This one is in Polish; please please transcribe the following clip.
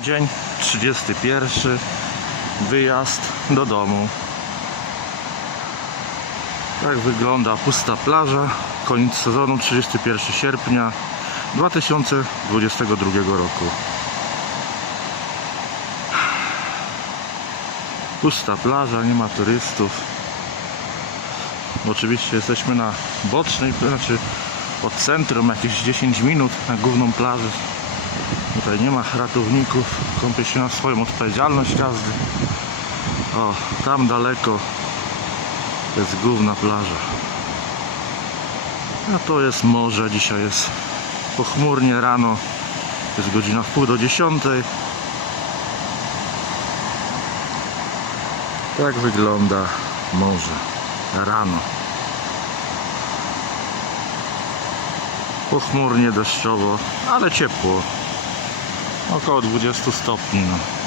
Dzień 31. Wyjazd do domu. Tak wygląda pusta plaża. Koniec sezonu 31 sierpnia 2022 roku. Pusta plaża, nie ma turystów. Oczywiście jesteśmy na bocznej, znaczy od centrum jakieś 10 minut na główną plażę. Tutaj nie ma ratowników, kąpie się na swoją odpowiedzialność każdy. O, tam daleko jest główna plaża. A to jest morze, dzisiaj jest pochmurnie rano, jest godzina w pół do dziesiątej. Tak wygląda morze rano. Pochmurnie, deszczowo, ale ciepło. Około 20 stopni. No.